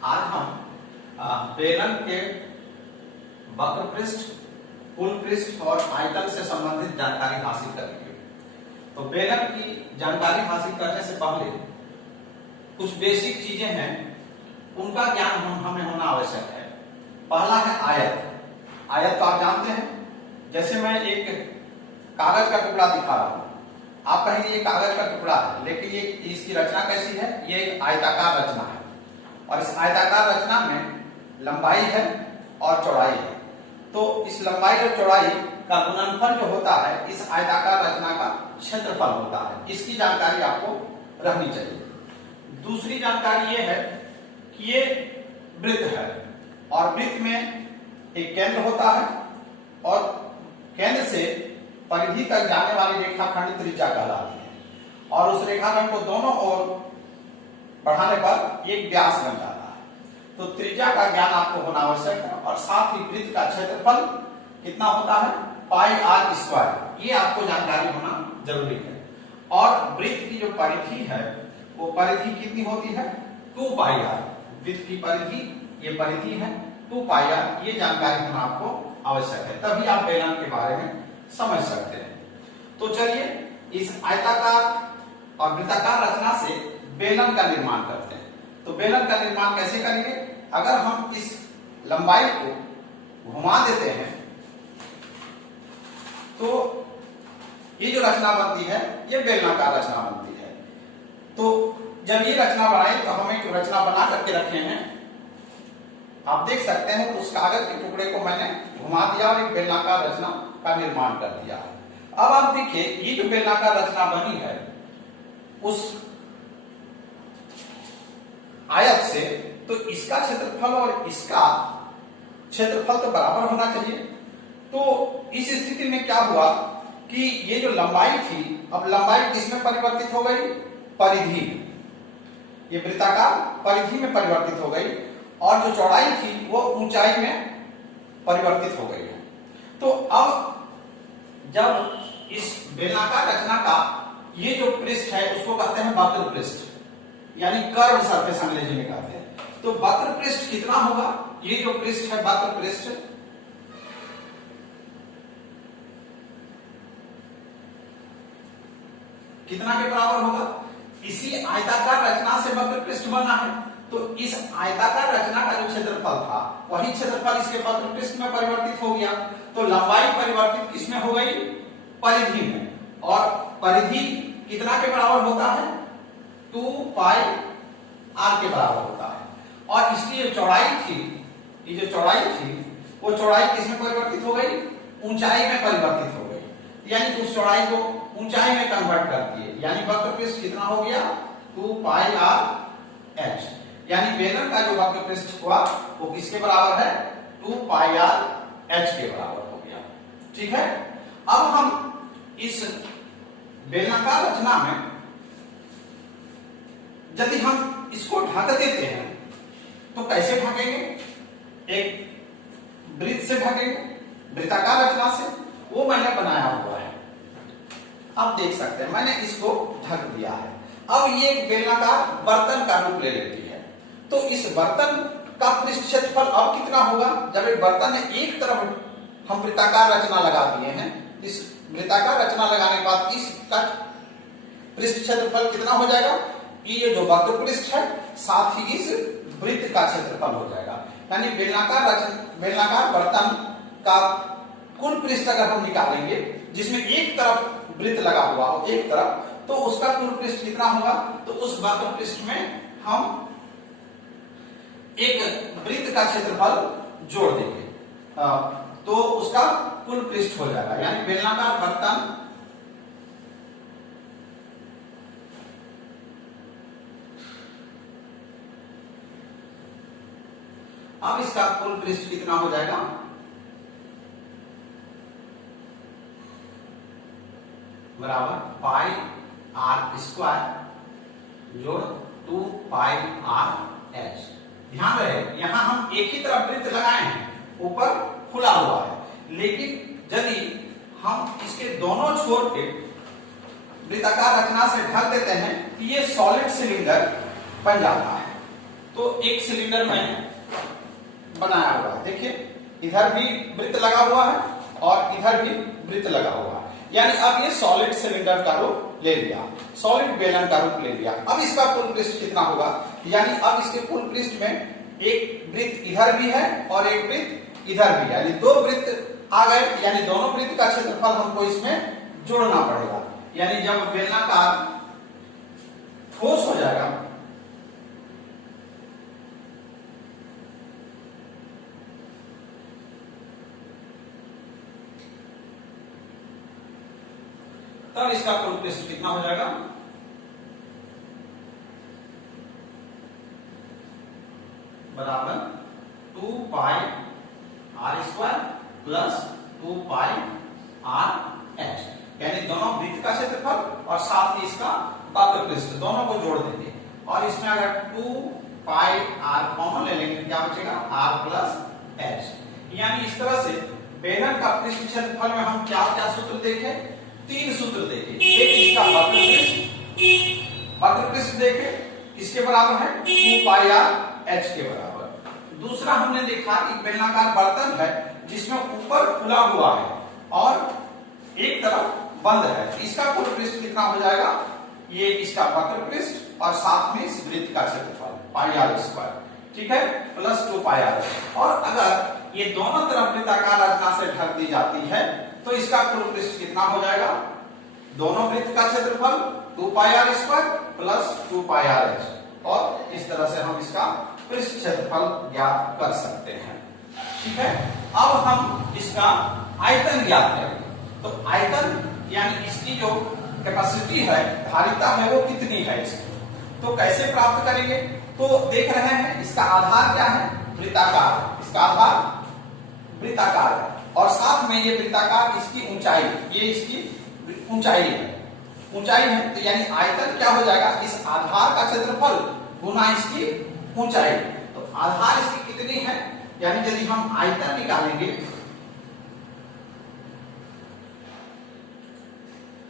आज हम बेलन के वक्र पृष्ठ, कुल पृष्ठ और आयतन से संबंधित जानकारी हासिल करेंगे। तो बेलन की जानकारी हासिल करने से पहले कुछ बेसिक चीजें हैं, उनका ज्ञान हमें होना आवश्यक है। पहला है आयत। आयत तो आप जानते हैं, जैसे मैं एक कागज का टुकड़ा दिखा रहा हूं, आप कहेंगे ये कागज का टुकड़ा है, लेकिन ये इसकी रचना कैसी है? ये एक आयताकार रचना है और इस आयताकार रचना में लंबाई है और चौड़ाई है। तो इस लंबाई और चौड़ाई का गुणनफल जो होता है इस आयताकार रचना का क्षेत्रफल होता है। इसकी जानकारी आपको रहनी चाहिए। दूसरी जानकारी ये है कि ये वृत्त है और वृत्त में एक केंद्र होता है और केंद्र से परिधि तक जाने वाली रेखाखंड त्रिज्या कहलाती है और उस रेखाखंड को दोनों ओर बढ़ाने पर एक व्यास बन जाता है। तो त्रिज्या का ज्ञान आपको होना आवश्यक है और साथ ही वृत्त का क्षेत्रफल कितना होता है? पाई आर स्क्वायर। ये आपको जानकारी होना जरूरी है। और वृत्त की जो परिधि है वो परिधि कितनी होती है? 2 पाई आर। वृत्त की परिधि, ये परिधि है 2 पाई आर। ये जानकारी होना आपको आवश्यक है, तभी आप बेलन के बारे में समझ सकते हैं। तो चलिए इस आयताकार और वृत्ताकार रचना से बेलन का निर्माण करते हैं। तो बेलन का निर्माण कैसे करेंगे? अगर हम इस लंबाई को घुमा देते हैं तो ये जो रचना बनती है ये बेलनाकार रचना बनती है। तो जब ये रचना बनाए तो हम एक रचना बना करके रखे हैं, आप देख सकते हैं। उस कागज के टुकड़े को मैंने घुमा दिया और एक बेलनाकार रचना का निर्माण कर दिया है। अब आप देखिए ये जो बेलनाकार रचना बनी है उस आयत से, तो इसका क्षेत्रफल और इसका क्षेत्रफल तो बराबर होना चाहिए। तो इस स्थिति में क्या हुआ कि ये जो लंबाई थी, अब लंबाई किसमें परिवर्तित हो गई? परिधि में। ये वृत्ताकार परिधि में परिवर्तित हो गई और जो चौड़ाई थी वो ऊंचाई में परिवर्तित हो गई है। तो अब जब इस बेलनाकार रचना का ये जो पृष्ठ है उसको कहते हैं वक्र पृष्ठ, यानी कर्व सरफेस अंग्रेजी में कहते हैं। तो वक्र पृष्ठ कितना होगा? ये जो पृष्ठ है वक्र पृष्ठ, कितना के बराबर होगा? इसी आयताकार रचना से वक्र पृष्ठ बना है, तो इस आयताकार रचना का जो क्षेत्रफल था वही क्षेत्रफल इसके वक्र पृष्ठ में परिवर्तित हो गया। तो लंबाई परिवर्तित किसमें हो गई? परिधि में। और परिधि कितना के बराबर होता है? 2 पाई आर के बराबर होता है। और इसकी जो चौड़ाई थी, ये जो चौड़ाई थी वो चौड़ाई किसमें परिवर्तित हो गई? ऊंचाई में परिवर्तित हो गई, यानी उस चौड़ाई को ऊंचाई में कन्वर्ट कर दिए, यानी वक्र पृष्ठ कितना हो गया? 2 पाई आर एच। यानी बेलन का जो वक्र पृष्ठ हुआ वो किसके बराबर है? 2 पाई आर एच के बराबर हो गया। ठीक है। अब हम इस बेलनाकार रचना में यदि हम इसको ढक देते हैं तो कैसे ढकेंगे? एक वृत्त से ढकेंगे, वृत्ताकार रचना से। वो मैंने बनाया हुआ है, आप देख सकते हैं, मैंने इसको ढक दिया है। अब ये बेलनाकार बर्तन का रूप ले लेती है। तो इस बर्तन का पृष्ठ क्षेत्रफल अब कितना होगा? जब एक बर्तन में एक तरफ हम वृत्ताकार रचना लगा दिए हैं, इस वृत्ताकार रचना लगाने के बाद इसका पृष्ठ क्षेत्रफल कितना हो जाएगा? ये जो वक्र पृष्ठ है साथ ही इस वृत्त का क्षेत्रफल हो जाएगा। यानी बेलनाकार बर्तन का कुल पृष्ठ अगर हम निकालेंगे जिसमें एक तरफ वृत्त लगा हुआ हो, एक तरफ, तो उसका कुल पृष्ठ कितना होगा? तो उस वक्र पृष्ठ में हम एक वृत्त का क्षेत्रफल जोड़ देंगे तो उसका कुल पृष्ठ हो जाएगा। यानी बेलनाकार बर्तन अब इसका कुल पृष्ठ कितना हो जाएगा? बराबर पाई आर स्क्वायर जोड़ 2 पाई आर एच। ध्यान रहे यहां हम एक ही तरफ वृत्त लगाए हैं, ऊपर खुला हुआ है, लेकिन यदि हम इसके दोनों छोर के वृत्ताकार रचना से ढक देते हैं तो ये सॉलिड सिलेंडर बन जाता है। तो एक सिलेंडर में बनाया हुआ है, देखिए इधर भी वृत्त लगा हुआ है और इधर भी वृत्त लगा हुआ है, यानी अब ये सॉलिड सिलेंडर का रूप ले लिया, सॉलिड बेलन का रूप ले लिया। अब इसका कुल पृष्ठ कितना होगा, यानी अब इसके कुल पृष्ठ में एक वृत्त इधर भी है और एक वृत्त इधर भी, यानी दो वृत्त आ गए, यानी दोनों वृत्त का क्षेत्रफल हमको इसमें जोड़ना पड़ेगा। यानी जब बेलनाकार ठोस हो जाएगा तब इसका कुल पृष्ठ कितना हो जाएगा, बराबर 2 pi R square plus 2 pi R H, यानी दोनों वृत्त का क्षेत्रफल और साथ ही इसका वक्र पृष्ठ दोनों को जोड़ देंगे और इसमें अगर 2 पाई आर कॉमन ले लेंगे क्या बचेगा आर प्लस एच। यानी इस तरह से बेलन का पृष्ठ क्षेत्रफल में हम क्या क्या सूत्र देखे, तीन सूत्र देखे। एक इसका वक्र पृष्ठ देखे किसके बराबर है 2 पाई आर एच के बराबर। दूसरा हमने देखा कि बेलनाकार बर्तन है जिसमें ऊपर खुला हुआ है और एक तरफ बंद है, इसका कुल पृष्ठ कितना हो जाएगा, ये इसका वक्र पृष्ठ और साथ में इस वृत्त का क्षेत्रफल पाई आर स्क्वायर, ठीक है, प्लस 2 पाई आर। और अगर ये दोनों तरफ वृत्ताकार रचना से ढक दी जाती है तो इसका कुल पृष्ठ कितना हो जाएगा, दोनों वृत्त का क्षेत्रफल 2 pi R square plus 2 pi R H, और इस तरह से हम इसका पृष्ठ क्षेत्रफल ज्ञात कर सकते हैं, ठीक है। अब हम इसका आयतन ज्ञात करेंगे। तो आयतन यानी इसकी जो कैपेसिटी है, धारिता है, वो कितनी है इसकी, तो कैसे प्राप्त करेंगे, तो देख रहे हैं इसका आधार क्या है, वृत्ताकार, इसका आधार वृत्ताकार है और साथ में ये वृत्ताकार इसकी ऊंचाई, ये इसकी ऊंचाई है, ऊंचाई है, तो यानी आयतन क्या हो जाएगा, इस आधार का क्षेत्रफल गुना इसकी ऊंचाई। तो आधार इसकी कितनी है, यानी यदि हम आयतन निकालेंगे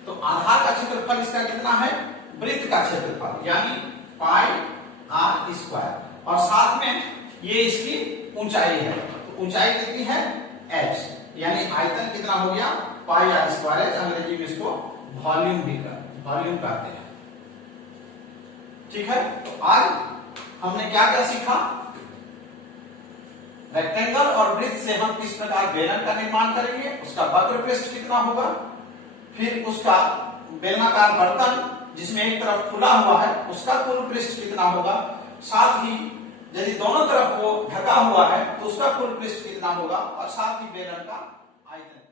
तो आधार का क्षेत्रफल इसका कितना है, वृत्त का क्षेत्रफल यानी पाई आर स्क्वायर और साथ में ये इसकी ऊंचाई है, तो ऊंचाई कितनी है h, यानी आयतन कितना हो गया पाई आर स्क्वायर, अंग्रेजी में इसको वॉल्यूम कहते हैं, ठीक है। तो आज हमने क्या क्या सीखा, रेक्टेंगल और वृत्त से हम किस प्रकार बेलन का निर्माण करेंगे, उसका वक्र पृष्ठ कितना होगा, फिर उसका बेलनाकार बर्तन जिसमें एक तरफ खुला हुआ है उसका कुल पृष्ठ कितना होगा, साथ ही यदि दोनों तरफ वो ढका हुआ है तो उसका कुल पृष्ठ कितना होगा, और साथ ही बेलन का आयतन।